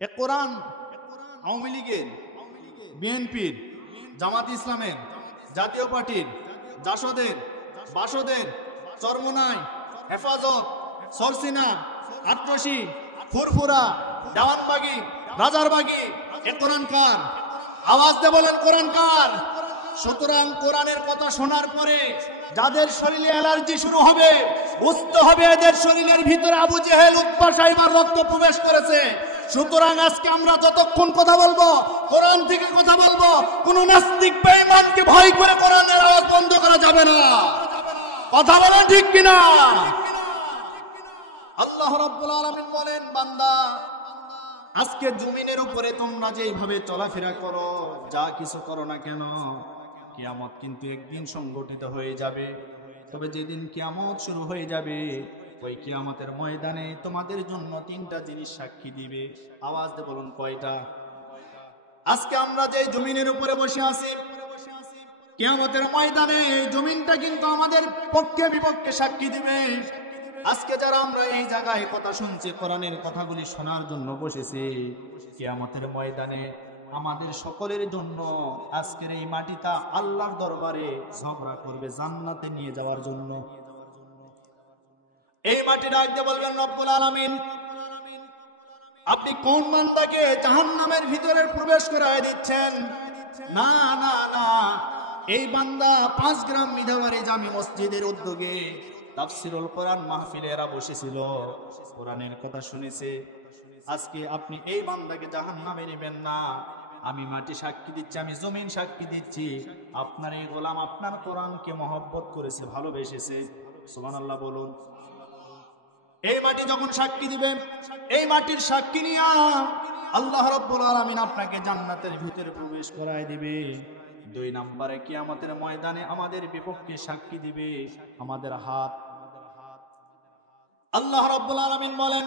এ কোরআন আওয়ামী লীগের, বিএনপির, জামাত ইসলামের, জাতীয় পার্টির, জাসদের, বাসদের, চরমোনাই, হেফাজত, সরসিনা, আট্রসি, ফুরফুরা, দেওয়ানবাগি, রাজারবাগি, এ কোরআন কার? আওয়াজ দিয়ে বলেন কোরআন কার? সুতরাং কোরআনের কথা শোনার পরে যাদের শরীরে অ্যালার্জি শুরু হবে, বুঝতে হবে এদের শরীরের ভিতরে আবু জেহেল, উতবা, সাইবার রক্ত প্রবেশ করেছে। সুতরাং আজকে আমরা যতক্ষণ কথা বলবো কোরআন থেকে কথা বলবো। কোন নাস্তিক বেঈমানকে ভয় করে কোরআনের আওয়াজ বন্ধ করা যাবে না। কথা বলেন ঠিক কিনা? আল্লাহ রাব্বুল আলামিন বলেন, বান্দা আজকে জমিনের উপরে তোমরা যেভাবে চলাফেরা করো, যা কিছু করো না কেন, কিয়ামত কিন্তু একদিন সংগঠিত হয়ে যাবে। তবে যেদিন কিয়ামত শুরু হয়ে যাবে, ওই কিয়ামতের ময়দানে তোমাদের জন্য তিনটা জিনিস সাক্ষী দিবে। আওয়াজ দিয়ে বলুন কয়টা? আজকে আমরা যে জমিনের উপরে বসে আছি, কিয়ামতের ময়দানে এই জমিনটা কিন্তু আমাদের পক্ষে বিপক্ষে সাক্ষী দিবে। আজকে যারা আমরা এই জায়গায় কথা শুনছি, কোরআনের কথাগুলি শোনার জন্য বসেছি, কিয়ামতের ময়দানে আমাদের সকলের জন্য আজকের এই মাটিটা আল্লাহর দরবারে ঝগড়া করবে জান্নাতে নিয়ে যাওয়ার জন্য। এই মাটি ডাকতে বলবেন, রব্বুল আলামিন আপনি কোন বান্দাকে জাহান্নামের ভিতরে প্রবেশ করায় দিচ্ছেন? না না না, এই বান্দা 5 গ্রাম মিধাবাড়ি জামি মসজিদের উদ্যোগে তাফসিরুল কোরআন মাহফিলে এরা বসেছিল, কোরআনের কথা শুনেছে। আজকে আপনি এই বান্দাকে জাহান্নামে নেবেন না। আমি মাটি সাক্ষী দিচ্ছি, আমি জমিন সাক্ষী দিচ্ছি, আপনার এই গোলাম আপনার কোরআনকে মহব্বত করেছে, ভালোবেসেছে। সুবহানাল্লাহ বলুন। এই মাটি যখন সাক্ষী দিবে, এই মাটির সাক্ষী নিয়ে আল্লাহ রাব্বুল আলামিন আপনাকে জান্নাতের ভিতরে প্রবেশ করায় দিবে। 2 নম্বরে কিয়ামতের ময়দানে আমাদের বিপক্ষে সাক্ষী দিবে আমাদের হাত। আল্লাহ রাব্বুল আলামিন বলেন,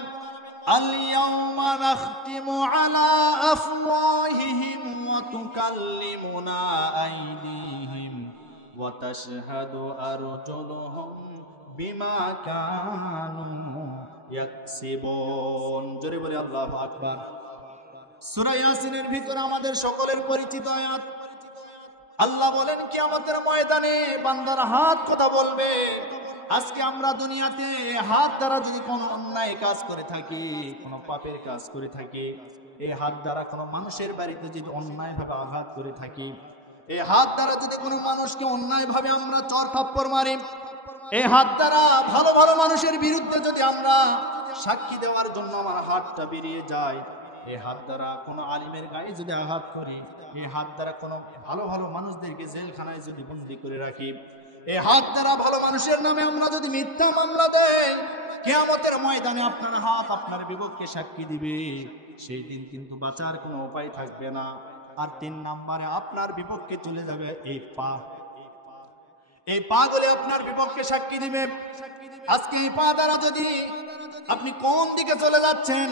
আল-ইয়াওমা নাখতিমু আলা আফওয়াহিহিম ওয়া তুকাল্লিমুনা আইদিহিম ওয়া তাশহাদু আরজুলুহুম বিমা কানু ইয়াকসিবুন। জোরে বলে আল্লাহু আকবার। সূরা ইয়াসিনের ভিতরে আমাদের সকলের পরিচিত আয়াত। আল্লাহ বলেন, কিয়ামতের ময়দানে বান্দার হাত কথা বলবে। আজকে আমরা দুনিয়াতে হাত দ্বারা যদি কোনো অন্যায় কাজ করে থাকি, কোনো পাপের কাজ করে থাকি, এই হাত দ্বারা কোনো মানুষের বাড়িতে যদি অন্যায়ভাবে আঘাত করে থাকি, এই হাত দ্বারা যদি কোনো মানুষকে অন্যায়ভাবে আমরা চর থাপ্পড় মারি, এই হাত দ্বারা ভালো ভালো মানুষের বিরুদ্ধে যদি আমরা সাক্ষী দেওয়ার জন্য আমার হাতটা বেরিয়ে যায়, এই হাত দ্বারা কোনো আলিমের গায়ে যদি আঘাত করি, এই হাত দ্বারা কোনো ভালো ভালো মানুষদেরকে জেলখানায় যদি বন্দী করে রাখি, এই হাত দ্বারা ভালো মানুষের নামে আমরা যদি মিথ্যা মামলা দেই, কিয়ামতের ময়দানে আপনার হাত আপনার বিপক্ষে সাক্ষী দিবে। সেই দিন কিন্তু বাঁচার কোনো উপায় থাকবে না। আর 3 নম্বরে আপনার বিপক্ষে চলে যাবে এই পা। এই পা গুলি আপনার বিপক্ষে সাক্ষী দিবে। আজকে এই পা দ্বারা যদি আপনি কোন দিকে চলে যাচ্ছেন,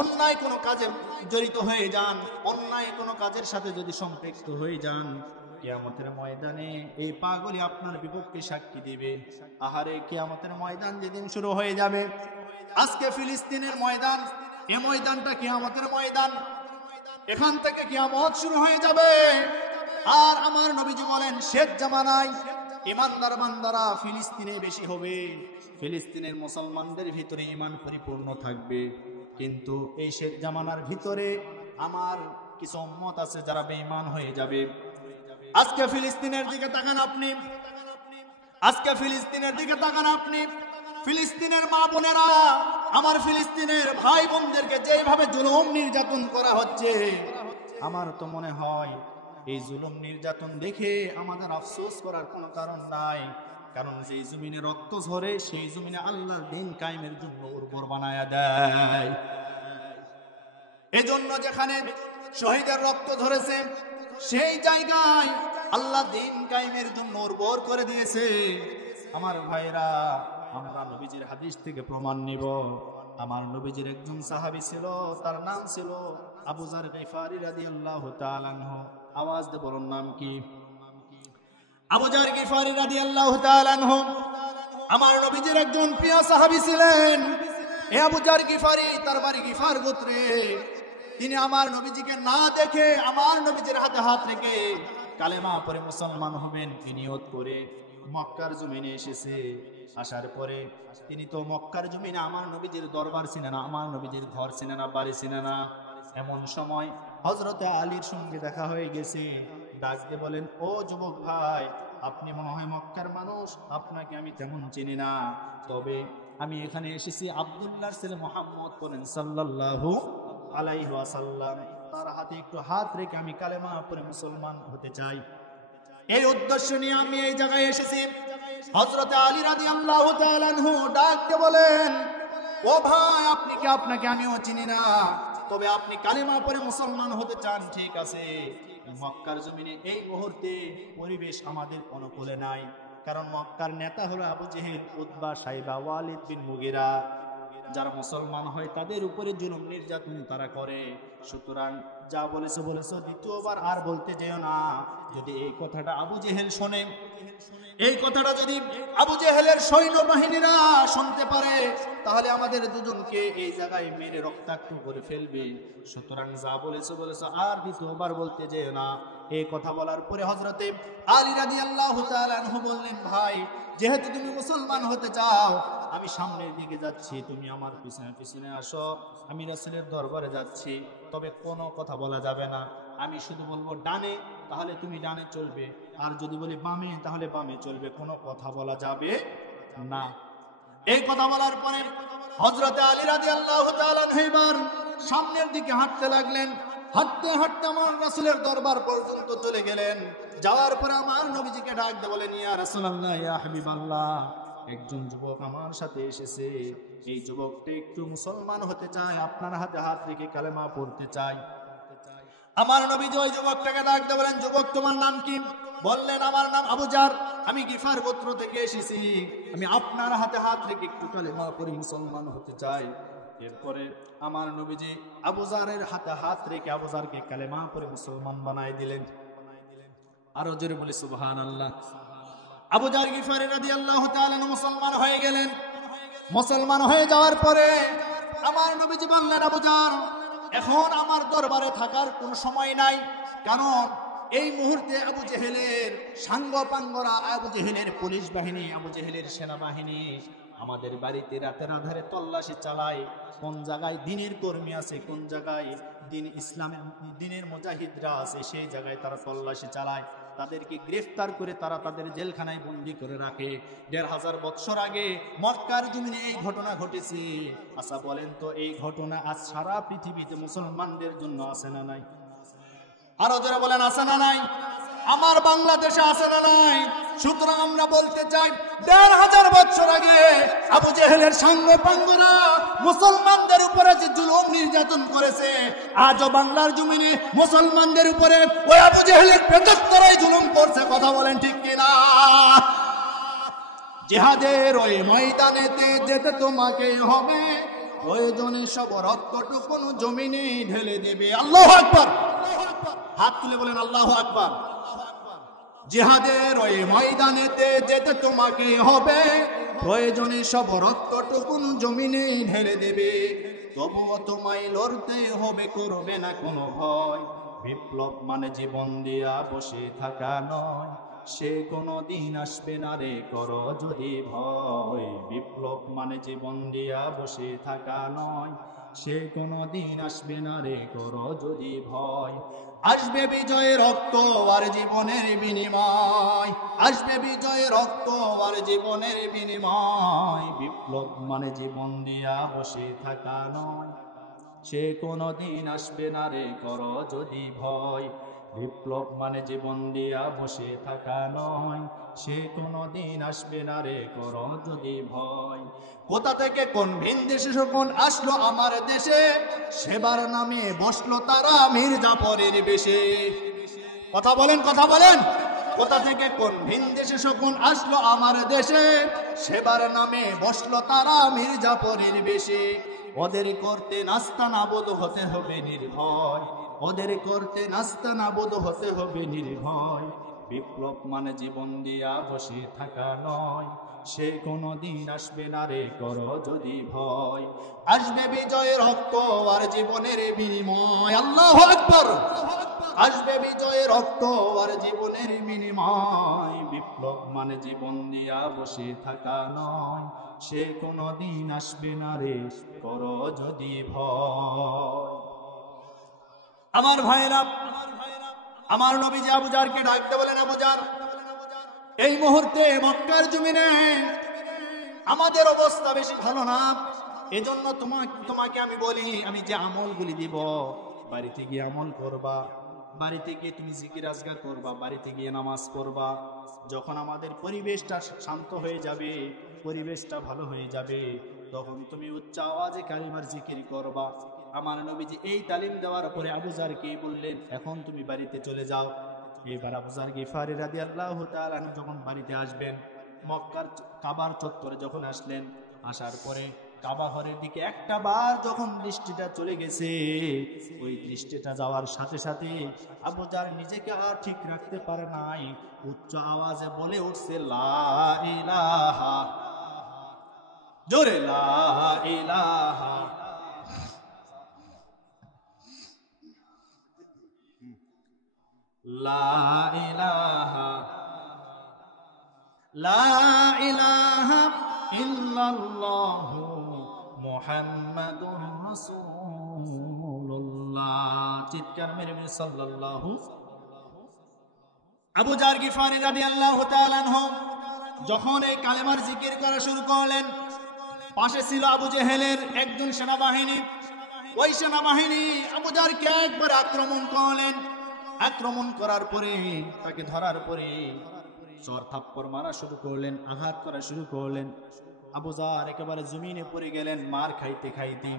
অন্যায় কোনো কাজে জড়িত হয়ে যান, অন্যায় কোনো কাজের সাথে যদি সম্পৃক্ত হয়ে যান, কিয়ামতের ময়দানে এই পাগুলি আপনার বিপক্ষে সাক্ষী দিবে। আহারে, কিয়ামতের ময়দান যেদিন শুরু হয়ে যাবে, আজকে ফিলিস্তিনের ময়দান, এই ময়দানটা কিয়ামতের ময়দান। এখান থেকে কিয়ামত শুরু হয়ে যাবে। আর আমার নবীজি বলেন, শেষ জামানায় ইমানদার বান্দারা ফিলিস্তিনে বেশি হবে, ফিলিস্তিনের মুসলমানদের ভিতরে ঈমান পরিপূর্ণ থাকবে। কিন্তু এই শেষ জামানার ভিতরে আমার কিছু উম্মত আছে যারা বেঈমান হয়ে যাবে। আজকে ফিলিস্তিনের দিকে তাকান আপনি, আজকে ফিলিস্তিনের দিকে তাকান আপনি। ফিলিস্তিনের মা বোনেরা, আমার ফিলিস্তিনের ভাই বোনদেরকে যেভাবে জুলুম নির্যাতন করা হচ্ছে, আমার তো মনে হয় এই জুলুম নির্যাতন দেখে আমাদের আফসোস করার কোনো কারণ নাই। কারণ যেই জমিনে রক্ত ঝরে, সেই জমিনে আল্লাহর দ্বীন কায়েমের জন্য উর্বর বানায়া দেয়। এজন্য যেখানে শহীদের রক্ত ঝরেছে, সেই জায়গায় আল্লাহ দ্বীন কায়েমের জন্য উর্বর করে দিয়েছে। আমার ভাইরা, আমরা নবীজির হাদিস থেকে প্রমাণ নিব। আমার নবীজির একজন সাহাবী ছিল, তার নাম ছিল আবু যার গিফারি রাদিয়াল্লাহু তাআলা আনহু। আওয়াজ দিয়ে বলুন, নাম কি? আবু যার গিফারি রাদিয়াল্লাহু তাআলা আনহু আমার নবীজির একজন প্রিয় সাহাবী ছিলেন। এই আবু যার গিফারি, তার বাড়ি গিফার গোত্রে। তিনি আমার নবীজিকে না দেখে আমার নবীজির হাতে হাত রেখে কালেমা পড়ে মুসলমান হবেন কি নিয়ত করে মক্কার জমিনে এসেছে। আসার পরে তিনি তো মক্কার জমিনে আমার নবীজির দরবার চিনে না, আমার নবীজির ঘর চিনে না, বাড়ি চিনে না। এমন সময় হযরতে আলীর সঙ্গে দেখা হয়ে গেছে। ডাক দিয়ে বলেন, ও যুবক ভাই, আপনি মনে হয় মক্কার মানুষ, আপনাকে আমি তেমন চিনি না, তবে আমি এখানে এসেছি আব্দুল্লাহর ছেলে মুহাম্মদ বলেন সাল্লাল্লাহু আলাইহি ওয়াসাল্লাম, তার হাতে একটু হাত রেখে আমি কালেমা পড়ে মুসলমান হতে চাই। এই উদ্দেশ্য নিয়ে আমি এই জায়গায় এসেছি। হযরতে আলী রাদিয়াল্লাহু তাআলা আনহু ডাক দিয়ে বলেন, ও ভাই, আপনি কি? আপনাকে আমিও চিনি না, তবে আপনি কালেমা পড়ে মুসলমান হতে চান, ঠিক আছে। মক্কার জমিনে এই মুহূর্তে পরিবেশ আমাদের অনুকূলে নাই, কারণ মক্কার নেতা হলো আবু জেহেল, উতবা, সাইবা, ওয়ালিদ বিন মুগিরা। যারা মুসলমান হয় তাদের উপরে জুলুম নির্যাতন তারা করে। সুতরাং যা বলেছো দ্বিতীয়বার আর বলতে যেও না। যদি এই কথাটা আবু জেহেল শোনে, এই কথাটা যদি আবু জেহেলের সৈন্যবাহিনীরা শুনতে পারে, তাহলে আমাদের দুজনকে এই জায়গায় মেরে রক্তাক্ত করে ফেলবে। সুতরাং যা বলেছো আর দ্বিতীয়বার বলতে যেও না। এই কথা বলার পরে হযরতে আলী রাদিয়াল্লাহু তাআলা আনহু বললেন, ভাই, যেহেতু তুমি মুসলমান হতে চাও, আমি সামনের দিকে যাচ্ছি, তুমি আমার পিছনে পিছনে আসো। আমি রাসূলের দরবারে যাচ্ছি, তবে কোনো কথা বলা যাবে না। আমি শুধু বলবো ডানে, তাহলে তুমি ডানে চলবে, আর যদি বলি বামে, তাহলে বামে চলবে, কোনো কথা বলা যাবে না। এই কথা বলার পরে হযরতে আলী রাদিয়াল্লাহু তাআলা এবার সামনের দিকে হাঁটতে লাগলেন। হাঁটতে হাঁটতে আমার রাসূলের দরবার পর্যন্ত চলে গেলেন। যাওয়ার পরে আমার নবীজিকে ডাক দিয়ে বলেন, ইয়া রাসূলুল্লাহ, ইয়া হাবিবাল্লাহ, একজন যুবক আমার সাথে এসেছে। এই যুবকটা একটু মুসলমান হতে চায়, আপনার হাতে হাত রেখে কালেমা পড়তে চায়। আমার নবীজি ওই যুবকটাকে ডাক দিয়ে বলেন, যুবক, তোমার নাম কি? বললেন, আমার নাম আবু জার, আমি গিফার গোত্র থেকে এসেছি, আমি আপনার হাতে হাত রেখে একটু কালেমা পড়ে মুসলমান হতে চাই। এরপরে আমার নবীজি আবু জারের হাতে হাত রেখে আবু জারকে কালেমা পড়ে মুসলমান বানাই দিলেন। আরো জোরে বলি সুবহানাল্লাহ। আবু জার গিফারি রাদিয়াল্লাহু তাআলা মুসলমান হয়ে গেলেন। মুসলমান হয়ে যাওয়ার পরে আমার নবীজি বললেন, আবু জার, এখন আমার দরবারে থাকার কোনো সময় নাই, কারণ এই মুহূর্তে আবু জেহেলের সাঙ্গপাঙ্গরা, আবু জেহেলের পুলিশ বাহিনী, আবু জেহেলের সেনাবাহিনী আমাদের বাড়িতে রাতের আধারে তল্লাশি চালায়। কোন জায়গায় দিনের কর্মী আছে, কোন জায়গায় ইসলামের দিনের মুজাহিদরা আছে, সেই জায়গায় তারা তল্লাশি চালায়। তাদেরকে গ্রেফতার করে তারা তাদের জেলখানায় বন্দী করে রাখে। ১৫০০ বছর আগে মক্কার জমিনে এই ঘটনা ঘটেছে। আচ্ছা বলেন তো, এই ঘটনা আজ সারা পৃথিবীতে মুসলমানদের জন্য আছে না নাই? আরো যারা বলেন আছে না নাই? আমার বাংলাদেশে আছে না নাই? সুতরাং আমরা বলতে চাই, ১৫০০ বছর আগে আবু জেহেলের সাঙ্গপাঙ্গরা মুসলমানদের উপরে যে জুলুম নির্যাতন করেছে, আজও বাংলার জমিনে মুসলমানদের উপরে ওই আবু জেহেলের প্রেতাত্মারাই জুলুম করছে। কথা বলেন ঠিক কিনা? জিহাদের ওই ময়দানেতে যেতে তোমাকে হবে, প্রয়োজনে সব রক্তটুকু জমিনে ঢেলে দেবে। আল্লাহু আকবার! হাত তুলে বলেন আল্লাহু আকবার। জিহাদের ওই ময়দানেতে যেতে তোমাকে হবে, প্রয়োজনে সব রক্তটুকু জমিনে ঢেলে দেবে। তবুও তোমায় লড়তে হবে, করবে না কোনো ভয়। বিপ্লব মানে জীবন দিয়া বসে থাকা নয়, সে কোনো দিন আসবে না রে, করো যদি ভয়। বিপ্লব মানে জীবন দিয়া বসে থাকা নয়, সে কোনো দিন আসবে না রে, করো যদি ভয়। আসবে বিজয়, রক্ত আর জীবনের বিনিময়, আসবে বিজয়, রক্ত আর জীবনের বিনিময়। বিপ্লব মানে জীবন দিয়া বসে থাকা নয়, সে কোনো দিন আসবে না রে, করো যদি ভয়। বিপ্লব মানে জীবন দিয়া বসে থাকা নয়, সে কোনো দিন আসবে না রে, করো যদি ভয়। কোথা থেকে কোন ভিন দেশে শকুন আসলো আমার দেশে, সেবার নামে বসলো তারা মীর জাফরের বেশে। কথা বলেন, কথা বলেন। কোথা থেকে কোন ভিন দেশে শকুন আসলো আমার দেশে, সেবার নামে বসলো তারা মীর জাফরের বেশে। ওদের করতে নাস্তা নাবুদ হতে হবে নির্ভয়, ওদের করতে নাস্তা নাবুদ হতে হবে নির্ভয়। বিপ্লব মানে জীবন দিয়া বসে থাকা নয়, সে কোনদিন আসবে না রে করো যদি ভয়। আসবে বিজয় রক্ত আর জীবনের বিনিময়, আল্লাহু আকবার। আসবে বিজয় রক্ত আর জীবনের বিনিময়, বিপ্লব মানে জীবন দিয়া বসে থাকা নয়, সে কোনদিন আসবে না রে করো যদি ভয়। আমার ভাইরা, আমার নবীজি আবু জারকে ডাকতে বলেন, আবু জার, এই মুহূর্তে মক্কার জমিনে আমাদের অবস্থা বেশি ভালো না, এজন্য তোমাকে আমি বলি, আমি যে আমলগুলি দিব বাড়িতে গিয়ে আমল করবা, বাড়িতে গিয়ে তুমি জিকির আজকার করবা, বাড়িতে গিয়ে নামাজ পড়বা। যখন আমাদের পরিবেশটা শান্ত হয়ে যাবে, পরিবেশটা ভালো হয়ে যাবে, তখন তুমি উচ্চ আওয়াজে কালিমার জিকির করবা। আমার নবীজি এই তালিম দেওয়ার পরে আবু জারকে বললেন, এখন তুমি বাড়িতে চলে যাও। এবার আবু জার গিফারি রাদিয়াল্লাহু তাআলা যখন বাড়িতে আসবেন, মক্কার কাবার চত্বরে যখন আসলেন, আসার পরে কাবা ঘরের দিকে একটা বার যখন দৃষ্টিটা চলে গেছে, ওই দৃষ্টিটা যাওয়ার সাথে সাথে আবু জার নিজেকে আর ঠিক রাখতে পারে নাই, উচ্চ আওয়াজে বলে উঠছে, লা ইলাহা, জোরে লা ইলাহা, লা ইলাহা, লা ইলাহা ইল্লাল্লাহু মুহাম্মাদুর রাসূলুল্লাহ। চিৎকার মেরে মেরে সাল্লাল্লাহু। আবু জার গিফারি রাদিয়াল্লাহু তাআলা আনহু যখন এই কালেমার জিকির করা শুরু করলেন, পাশে ছিল আবু জেহেলের একজন সেনাবাহিনী। ওই সেনাবাহিনী আবু জারকে একবার আক্রমণ করলেন। আক্রমণ করার পরে, তাকে ধরার পরে চর থাপ্পড় মারা শুরু করলেন, আঘাত করা শুরু করলেন। আবু জার একেবারে জমিনে পড়ে গেলেন, মার খাইতে খাইতে।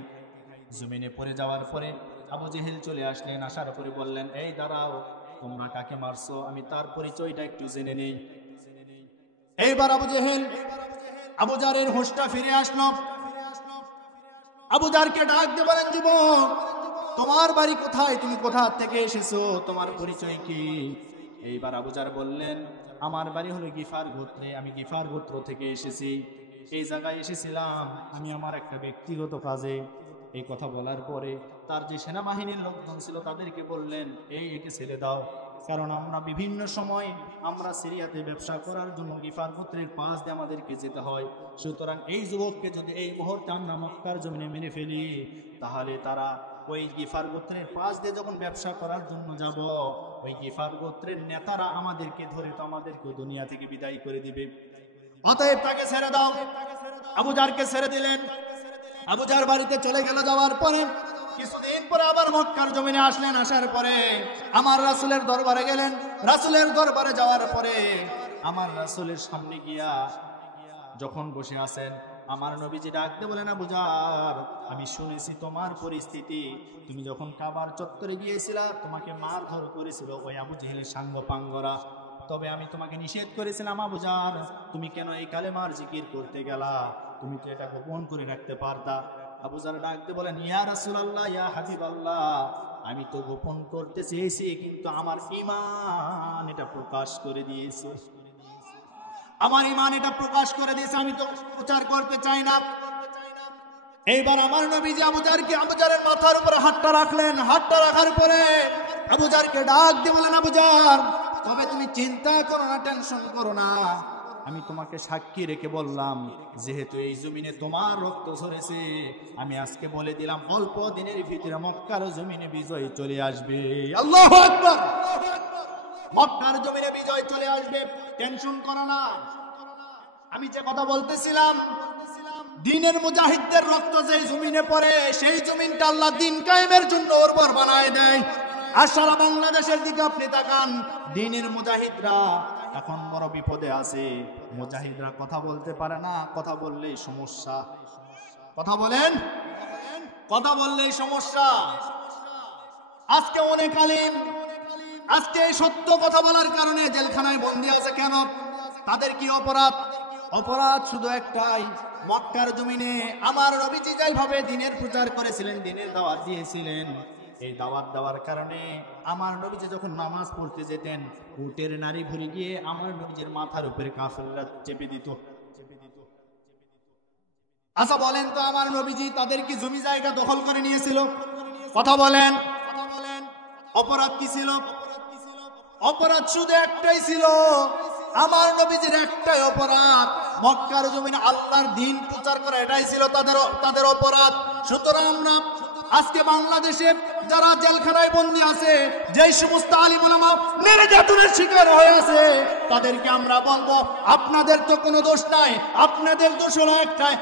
জমিনে পড়ে যাওয়ার পরে আবু জেহেল চলে আসলেন, আসার পরে বললেন, এই দাঁড়াও, তোমরা কাকে মারছো, আমি তার পরিচয়টা একটু জেনে নেই। এইবার আবু জেহেল, আবু জারের হোশটা ফিরে আসলো। আবু জারকে ডাক দিয়ে বলেন, যুবক, তোমার বাড়ি কোথায়, তুমি কোথা থেকে এসেছো, তোমার পরিচয় কি? এইবার আবু জার বললেন, আমার বাড়ি হলো গিফার গোত্রে, আমি গিফার গোত্র থেকে এসেছি, এই জায়গায় এসেছিলাম আমি আমার একটা ব্যক্তিগত কাজে। এই কথা বলার পরে তার যে সেনাবাহিনীর লোকজন ছিল তাদেরকে বললেন, একে ছেড়ে দাও, কারণ আমরা বিভিন্ন সময় আমরা সিরিয়াতে ব্যবসা করার জন্য গিফার গোত্রের পাশ দিয়ে আমাদেরকে যেতে হয়, সুতরাং এই যুবককে যদি এই মুহূর্তে আমরা মক্কার জমিনে মেরে ফেলি, তাহলে তারা ওই গিফার গোত্রের পাশ দিয়ে যখন ব্যবসা করার জন্য যাব, ওই গিফার গোত্রের নেতারা আমাদেরকে ধরে তো আমাদেরকে দুনিয়া থেকে বিদায় করে দিবে, অতএব তাকে ছেড়ে দাও। আবু জারকে ছেড়ে দিলেন। আবু জার বাড়িতে চলে গেল। যাওয়ার পরে কিছুদিন পরে আবার মক্কার জমিনে আসলেন। আসার পরে আমার রাসূলের দরবারে গেলেন। রাসূলের দরবারে যাওয়ার পরে আমার রাসূলের সামনে গিয়া যখন বসে আছেন, আমার নবীজি ডাকতে বলেন, আবু জার, আমি শুনেছি তোমার পরিস্থিতি, তুমি যখন কাবার চত্বরে গিয়েছিলা তোমাকে মারধর করেছিল ওই আবু জেহেলের সাঙ্গপাঙ্গরা, তবে আমি তোমাকে নিষেধ করেছিলাম আবু জার, তুমি কেন এই কালেমার জিকির করতে গেলা, তুমি তো এটা গোপন করে রাখতে পারতা। আবু জার ডাকতে বলেন, ইয়া রাসূলুল্লাহ, ইয়া হাবিবাল্লাহ, আমি তো গোপন করতে চেয়েছি, কিন্তু আমার ঈমান এটা প্রকাশ করে দিয়েছে, আমার ঈমান এটা প্রকাশ করে দিয়েছে, আমি তো প্রচার করতে চাই না। এইবার আমার নবীজি আবু জারের মাথার উপরে হাতটা রাখলেন। হাতটা রাখার পরে আবু জারকে ডাক দিয়ে বলেন, আবু জার, তবে তুমি চিন্তা করো না, টেনশন করো না, আমি তোমাকে সাক্ষী রেখে বললাম, যেহেতু এই জমিনে তোমার রক্ত ঝরেছে, আমি আজকে বলে দিলাম অল্প দিনের ভিতরে মক্কার জমিনে বিজয় চলে আসবে। আল্লাহু আকবার। মক্কার জমিনে বিজয় চলে আসবে, টেনশন করো না। আমি যে কথা বলতেছিলাম, দ্বীনের মুজাহিদদের রক্ত যে জমিনে পড়ে, সেই জমিনটা আল্লাহ দ্বীন কায়েমের জন্য উর্বর বানায় দেয়। আর সারা বাংলাদেশের দিকে আপনি তাকান, দ্বীনের মুজাহিদরা এখন বড় বিপদে আছে। মুজাহিদরা কথা বলতে পারে না, কথা বললেই সমস্যা। কথা বলেন, কথা বললেই সমস্যা। আজকে অনেক আলেম আজকে এই সত্য কথা বলার কারণে জেলখানায় বন্দী আছে। কেন? তাদের কি অপরাধ? অপরাধ শুধু একটাই, মক্কার জমিনে আমার নবীজি যেভাবে দ্বীনের প্রচার করেছিলেন, দ্বীনের দাওয়াত দিয়েছিলেন, এই দাওয়াত দেওয়ার কারণে আমার নবীজি যখন নামাজ পড়তে যেতেন, উটের নারী ঘুরে গিয়ে আমার নবীজির মাথার উপরে কাফেররা চেপে দিত। আচ্ছা বলেন তো, আমার নবীজি তাদের কি জমি জায়গা দখল করে নিয়েছিল? কথা বলেন। অপরাধ কি ছিল? অপরাধ শুধু একটাই ছিল, আমার নবীজির একটাই অপরাধ, মক্কার জমিনে আল্লাহর দ্বীন প্রচার করা, এটাই ছিল তাদের অপরাধ। সুতরাং আমরা আজকে বাংলাদেশে যারা জেলখানায় বন্দী আছে, যেই সমস্ত আলিম উলামা নির্যাতনের শিকার হয়ে আছে, তাদেরকে আমরা বলবো আপনাদের তো কোনো দোষ নাই, আপনাদের দোষ হলো একটাই,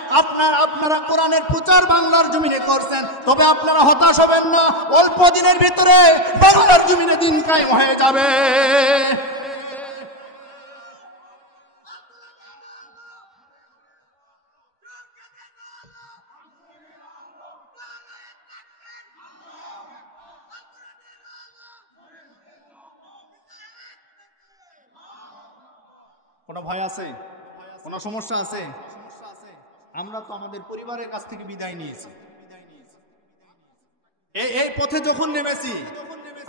আপনারা কোরআনের প্রচার বাংলার জমিনে করছেন, তবে আপনারা হতাশ হবেন না, অল্প দিনের ভিতরে বাংলার জমিনে দিন কায়েম হয়ে যাবে। কোনো ভয় আছে? কোনো সমস্যা আছে? আমরা তো আমাদের পরিবারের কাছ থেকে বিদায় নিয়েছি, এই পথে যখন নেমেছি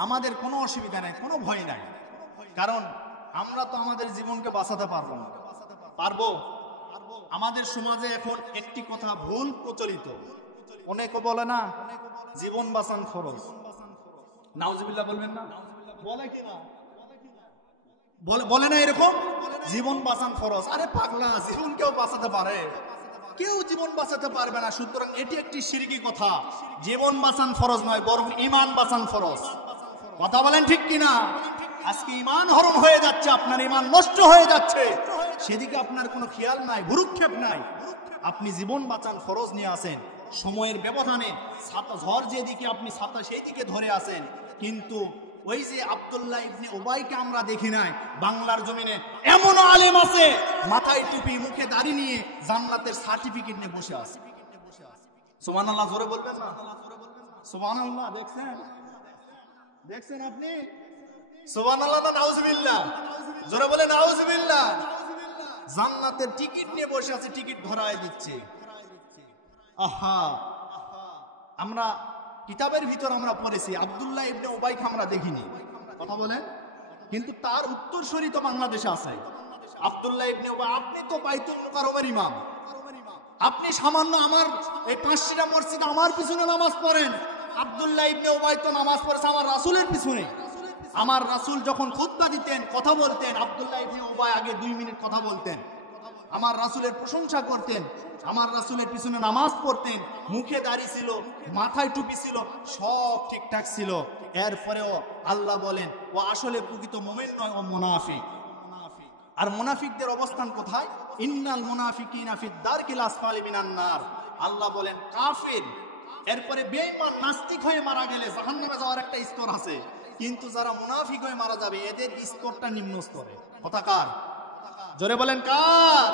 আমাদের কোনো অসুবিধা নাই, কোনো ভয় নাই, কারণ আমরা তো আমাদের জীবনকে বাঁচাতে পারবো না। পারবো? আমাদের সমাজে এখন একটি কথা ভুল প্রচলিত, অনেকে বলে না জীবন বাঁচান খরচ। নাউজুবিল্লাহ বলবেন না? বলে কি না? বলে না এরকম, জীবন বাঁচান ফরজ। আরে পাগলা, জীবন কেউ বাঁচাতে পারে? কেউ জীবন বাঁচাতে পারবে না। সুতরাং এটি একটি শিরকি কথা। জীবন বাঁচান ফরজ নয়, বরং ঈমান বাঁচান ফরজ। কথা বলেন ঠিক কিনা? আজকে ঈমান হরণ হয়ে যাচ্ছে, আপনার ঈমান নষ্ট হয়ে যাচ্ছে, সেদিকে আপনার কোনো খেয়াল নাই, ভ্রুক্ষেপ নাই। আপনি জীবন বাঁচান ফরজ নিয়ে আসেন, সময়ের ব্যবধানে ছাতা ঝড় যেদিকে, আপনি ছাতা সেই দিকে ধরে আসেন। কিন্তু ওই যে আব্দুল্লাহ ইবনে উবাইকে আমরা দেখি নাই, বাংলার জমিনে এমন আলেম আছে মাথায় টুপি মুখে দাড়ি নিয়ে জান্নাতের সার্টিফিকেট নিয়ে বসে আছে। সুবহানাল্লাহ, জোরে বলবেন না? সুবহানাল্লাহ। দেখছেন আপনি? সুবহানাল্লাহ না নাউজুবিল্লাহ? জোরে বলে নাউজুবিল্লাহ। জান্নাতের টিকিট নিয়ে বসে আছে, টিকিট ধরায় দিচ্ছে। আহা, আমরা কিতাবের ভিতর আমরা পড়েছি, আব্দুল্লাহ ইবনে উবাইকে আমরা দেখিনি। কথা বলেন, কিন্তু তার উত্তরসূরি তো বাংলাদেশে আছে। আব্দুল্লাহ ইবনে উবাই, আপনি তো বাইতুল মুকাররমের ইমাম, আপনি সামান্য আমার এই 5টা মসজিদে আমার পিছনে নামাজ পড়েন। আব্দুল্লাহ ইবনে উবাই তো নামাজ পড়েছে আমার রাসূলের পিছনে। আমার রাসূল যখন খুতবা দিতেন, কথা বলতেন, আব্দুল্লাহ ইবনে উবাই আগে 2 মিনিট কথা বলতেন, আমার রাসূলের প্রশংসা করতেন, আমার রাসূলের পিছনে নামাজ পড়তেন, মুখে দাড়ি ছিল, মাথায় টুপি ছিল, সব ঠিকঠাক ছিল। এরপরেও আল্লাহ বলেন ও আসলে প্রকৃত মুমিন নয়, ও মুনাফিক। আর মুনাফিকদের অবস্থান কোথায়? ইন্নাল মুনাফিকিনা ফিদ দারকিল আসফালি মিনান নার। আল্লাহ বলেন কাফির, এরপরে বেঈমান নাস্তিক হয়ে মারা গেলে জাহান্নামে যাওয়ার একটা স্তর আছে, কিন্তু যারা মুনাফিক হয়ে মারা যাবে এদের স্তরটা নিম্ন স্তরে। কথা কার? জোরে বলেন কার?